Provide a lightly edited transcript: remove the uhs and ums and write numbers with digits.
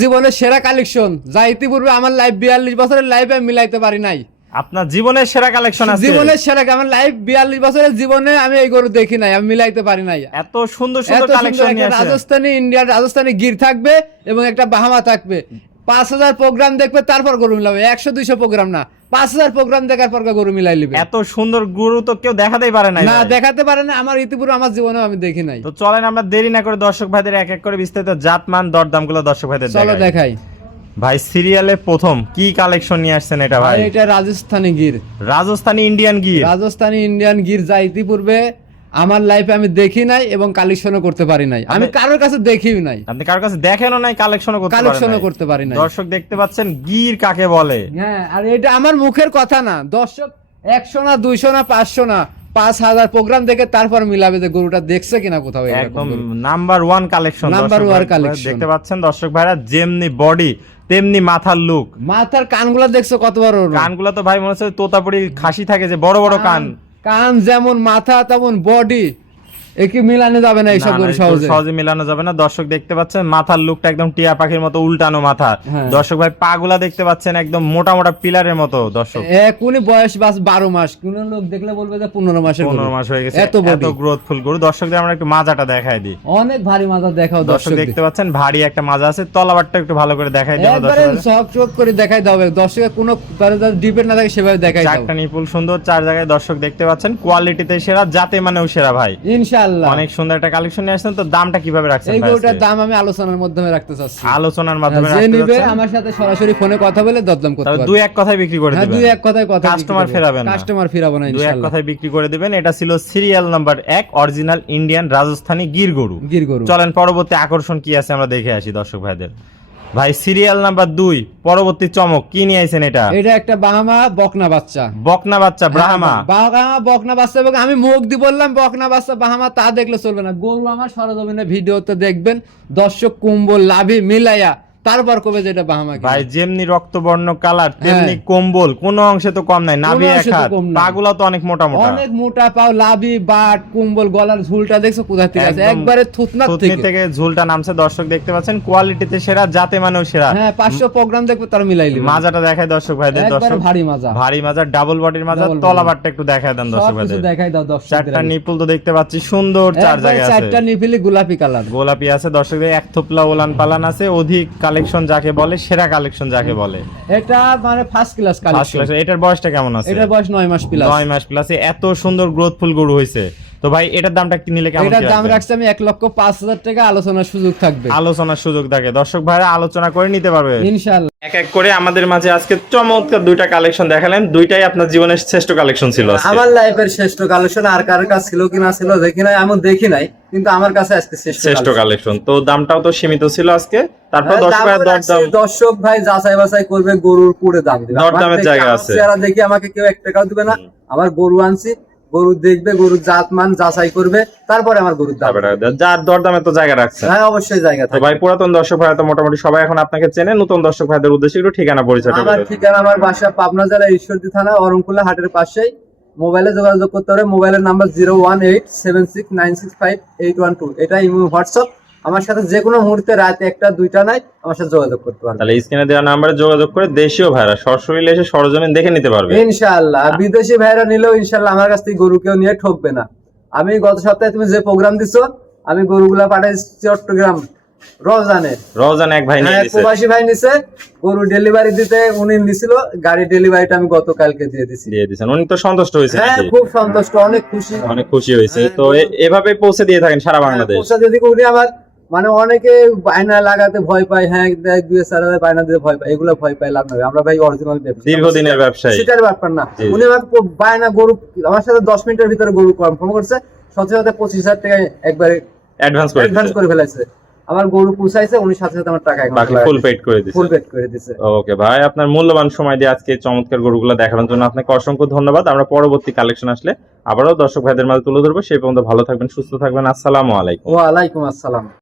জীবনের সেরা কালেকশন যা ইতিপূর্বে আমার লাইভ 42 বছরের লাইভে আমি মিলাইতে পারি নাই। আপনার জীবনের সেরা কালেকশন আছে? জীবনের সেরা, আমার লাইভ 42 বছরের জীবনে আমি এই গরু দেখি নাই, আমি মিলাইতে পারি নাই। এত সুন্দর সুন্দর কালেকশন নিয়ে আসেন। রাজস্থানী ইন্ডিয়ান রাজস্থানী গির থাকবে এবং একটা বাহামা থাকবে। 5000 প্রোগ্রাম দেখবে তারপর গরু মিলাবে, 100-200 প্রোগ্রাম না, 5000 প্রোগ্রাম দেখার পর গরু মিলাই লিবে। এত সুন্দর গরু তো কেউ দেখাতেই পারে না। না, দেখাতে পারে না, আমার ইতিপূর্বে আমার জীবনে আমি দেখি নাই। তো চলেন আমরা দেরি না করে দর্শক ভাইদের এক এক করে বিস্তারিত জাতমান দরদাম গুলো দর্শক ভাইদের চলো দেখাই। ভাই সিরিয়ালে প্রথম কি কালেকশন নিয়ে আসছেন এটা? ভাই এটা রাজস্থানী গির, রাজস্থানী ইন্ডিয়ান গির। রাজস্থানী ইন্ডিয়ান গির যা ইতিপূর্বে আমার লাইফে আমি দেখি নাই এবং কালেকশনও করতে পারি নাই, আমি কারোর কাছে দেখিও নাই। আপনি কারোর কাছে দেখেনও নাই, কালেকশনও করতে পারি নাই। দর্শক দেখতে পাচ্ছেন গির কাকে বলে। হ্যাঁ, আর এটা আমার মুখের কথা না, দর্শক 100 না 200 না 500 না 5000 প্রোগ্রাম দেখে তারপর মিলাবে যে গরুটা দেখছে কিনা কোথাও। একদম নাম্বার 1 কালেকশন, নাম্বার 1 কালেকশন দেখতে পাচ্ছেন দর্শক ভাইরা। যেমনি বডি তেমনি মাথার লুক, মাথার কানগুলা দেখছো কত বড়? কানগুলা তো ভাই মনে হচ্ছে তোতাপুরি খাসি থাকে যে বড় বড় কান। কান যেমন মাথা তেমন বডি, একে মিলানো যাবে না, এইসব গরু সহজে মিলানো যাবে না। দর্শক দেখতে পাচ্ছেন মাথার লুকটা একদম টিয়া পাখির মতো উল্টানো মাথা। দর্শক ভাই পাগুলা দেখতে পাচ্ছেন একদম মোটা মোটা পিলারের মতো। দর্শক কোন বয়স বাস 12 মাস, কোন লোক দেখলে বলবে যে 15 মাসের, 15 মাস হয়ে গেছে, এত গ্রোথফুল গরু। দর্শকদের আমরা একটু মাজাটা দেখাই দিই, অনেক ভারী মাজা দেখাও। দর্শক দেখতে পাচ্ছেন ভারী একটা মাজা আছে। তলাবারটা একটু ভালো করে দেখাই দাও একবারে চক চক করে দেখাই দাও, দর্শকের কোনো ডিপেন্ড না থাকে সেভাবে দেখাই দাও। চারটা নিপুল সুন্দর, 4 জায়গায় দর্শক দেখতে পাচ্ছেন কোয়ালিটিতে সেরা, জাতে মানেও সেরা ভাই ইনশাআল্লাহ। অনেক সুন্দর একটা কালেকশন নিয়ে আসছেন। তো দামটা কিভাবে রাখছেন? এই গরুটার দাম আমি আলোচনার মাধ্যমে রাখতে চাচ্ছি। আলোচনার মাধ্যমে যে নিবে আমার সাথে সরাসরি ফোনে কথা বলে দরদাম করতে পারবে। দুই এক কথায় বিক্রি করে দিবেন। দুই এক কথায় কথা, কাস্টমার ফেরাবেন না, কাস্টমার ফেরাবো না ইনশাআল্লাহ। দুই এক কথায় বিক্রি করে দিবেন। এটা ছিল serial number 1 original Indian Rajasthani Gir গরু। চলেন পরবর্তী আকর্ষণ কি আছে আমরা দেখে আসি দর্শক ভাইদের। ভাই সিরিয়াল নাম্বার 2 পরবর্তী চমক কি নিয়ে আইছেন? এটা একটা বাহামা বকনা বাচ্চা। বকনা বাচ্চা ব্রাহ্মা, বাহামা বকনা বাচ্চা। এবং আমি মুখ দি বললাম বকনা বাচ্চা বাহামা, তা দেখলে চলবে না। গরু আমার সরজমিনে ভিডিওতে দেখবেন, দর্শক কুম্বল লাভি মিলাইয়া তারপর কবে যেটা বাহামা। ভাই যেমনি রক্তবর্ণ কালার তেমনি কম্বল, কোন অংশে তো কম নাই। নাভি এক হাত, পাগুলা তো অনেক মোটা মোটা, অনেক মোটা পাও, লাভি বাট কুম্বল, গলার ঝুলটা দেখছো কোথা থেকে আছে? একবারে থুতনা থেকে ঝুলটা নামছে। দর্শক দেখতে পাচ্ছেন কোয়ালিটিতে সেরা, জাতে মানেও সেরা। হ্যাঁ, 500 প্রোগ্রাম দেখবে তার মিলাইলি। মাজাটা দেখায় দর্শক ভাইদের। দর্শক ভারী মাজা, ভারী মাজা, ডাবল বডির মাজা। তলাবারটা একটু দেখায় দেন দর্শক ভাইদের। দেখাই দাও দর্শক। 4টা নিপুল তো দেখতে পাচ্ছি সুন্দর, 4 জায়গা আছে। 4টা নিপিলি গোলাপি কালার, গোলাপি আছে। দর্শকদের এক থোপলা ওলান পালান আছে। অধিক কালেকশন যাকে বলে, সেরা কালেকশন যাকে বলে, এটা মানে ফার্স্ট ক্লাস কালেকশন। এটার বয়সটা কেমন আছে? এটার বয়স 9 মাস প্লাস। 9 মাস প্লাস। এত সুন্দর গ্রোথফুল গরু হইছে। তো ভাই এটার দামটা কি নিলে কেমন? এটার দাম রাখছি আমি 1,05,000 টাকা, আলোচনার সুযোগ থাকবে। আলোচনার সুযোগ থাকে, দর্শক ভাইরা আলোচনা করে নিতে পারবে ইনশাআল্লাহ। এক এক করে আমাদের মাঝে আজকে চমৎকার 2টা কালেকশন দেখালেন। 2টাই আপনার জীবনের শ্রেষ্ঠ কালেকশন ছিল। আমার লাইফের শ্রেষ্ঠ কালেকশন। আর কার কাছে ছিল কিনা ছিল দেখি নাই, এমন দেখি নাই, কিন্তু আমার কাছে আজকে শ্রেষ্ঠ কালেকশন। তো দামটাও তো সীমিত ছিল আজকে। তারপর দর্শক ভাই যাচাই বাছাই করবে, গরুর পুরো দাম দিবে, দরদামের জায়গা আছে। যারা দেখি আমাকে কেউ 1 টাকাও দিবে না। আমার গরু আনছি, গরু দেখবে, গরুর জাত মান যাচাই করবে, তারপরে আমার গরুর দাম। যার দরদামে তো জায়গা রাখছে। হ্যাঁ, অবশ্যই জায়গা থাকে। তো ভাই পুরাতন দর্শক ভাই তো মোটামুটি সবাই এখন আপনাকে চেনে। নতুন দর্শক ভাইদের উদ্দেশ্যে একটু ঠিকানা পরিচয় আমার ঠিকানা, আমার বাসা পাবনা জেলা ঈশ্বরদী থানা অরণকুলা হাটের পাশেই। মোবাইলে যোগাযোগ করতে হবে, মোবাইলের নাম্বার 01876965812। এটা ইমো হোয়াটসঅ্যাপ। আমার সাথে যে কোনো মুহূর্তে রাত 1টা 2টা নাই আমার সাথে যোগাযোগ করতে পারবে। তাহলে স্ক্রিনে দেওয়া নাম্বারে যোগাযোগ করে দেশীয় ভাইরা সরাসরি এসে সরজমিন দেখে নিতে পারবে ইনশাআল্লাহ। বিদেশি ভাইরা নিলেও ইনশাআল্লাহ আমার কাছ থেকে গরু কেউ নিয়ে ঠকবে না। আমি গত সপ্তাহে তুমি যে প্রোগ্রাম দিছো, আমি গরুগুলা পাঠাইছি চট্টগ্রাম রওজানে। এক ভাই নিয়েছে, প্রবাসী ভাই নিছে। গরু ডেলিভারি দিতে উনি নিছিল, গাড়ি ডেলিভারিটা আমি গতকালকে দিয়ে দিয়েছেন। উনি তো সন্তুষ্ট হয়েছে? হ্যাঁ, খুব সন্তুষ্ট, অনেক খুশি, অনেক খুশি হয়েছে। তো এভাবে পৌঁছে দিয়ে থাকেন সারা বাংলাদেশ? পৌঁছে যদি উনি আমার মানে অনেকে বায়না লাগাতে ভয় পায়, হ্যাঁ 2,000 বায়না দিতে ভয় পায়, এগুলো ভয় পায় লাভ নয়। আমরা ভাই অরিজিনাল ব্যবসা, দীর্ঘদিনের ব্যবসায়ী, সেটার ব্যাপার না। উনি আমাকে বায়না গরু আমার সাথে 10 মিনিটের ভিতরে গরু কনফার্ম করছে, সাথে সাথে 25,000 টাকা একবারে অ্যাডভান্স করে ফেলেছে। আমার গরু পুষাইছে, উনি সাথে সাথে আমার টাকা ফুল পেড করে দিয়েছে। ওকে ভাই, আপনার মূল্যবান সময় দিয়ে আজকে চমৎকার গরুগুলো দেখানোর জন্য আপনাকে অসংখ্য ধন্যবাদ। আমরা পরবর্তী কালেকশন আসলে আবারও দর্শক ভাইদের মাঝে তুলে ধরবো। সেই পর্যন্ত ভালো থাকবেন, সুস্থ থাকবেন। আসসালামু আলাইকুম। ওয়া আলাইকুম আসসালাম।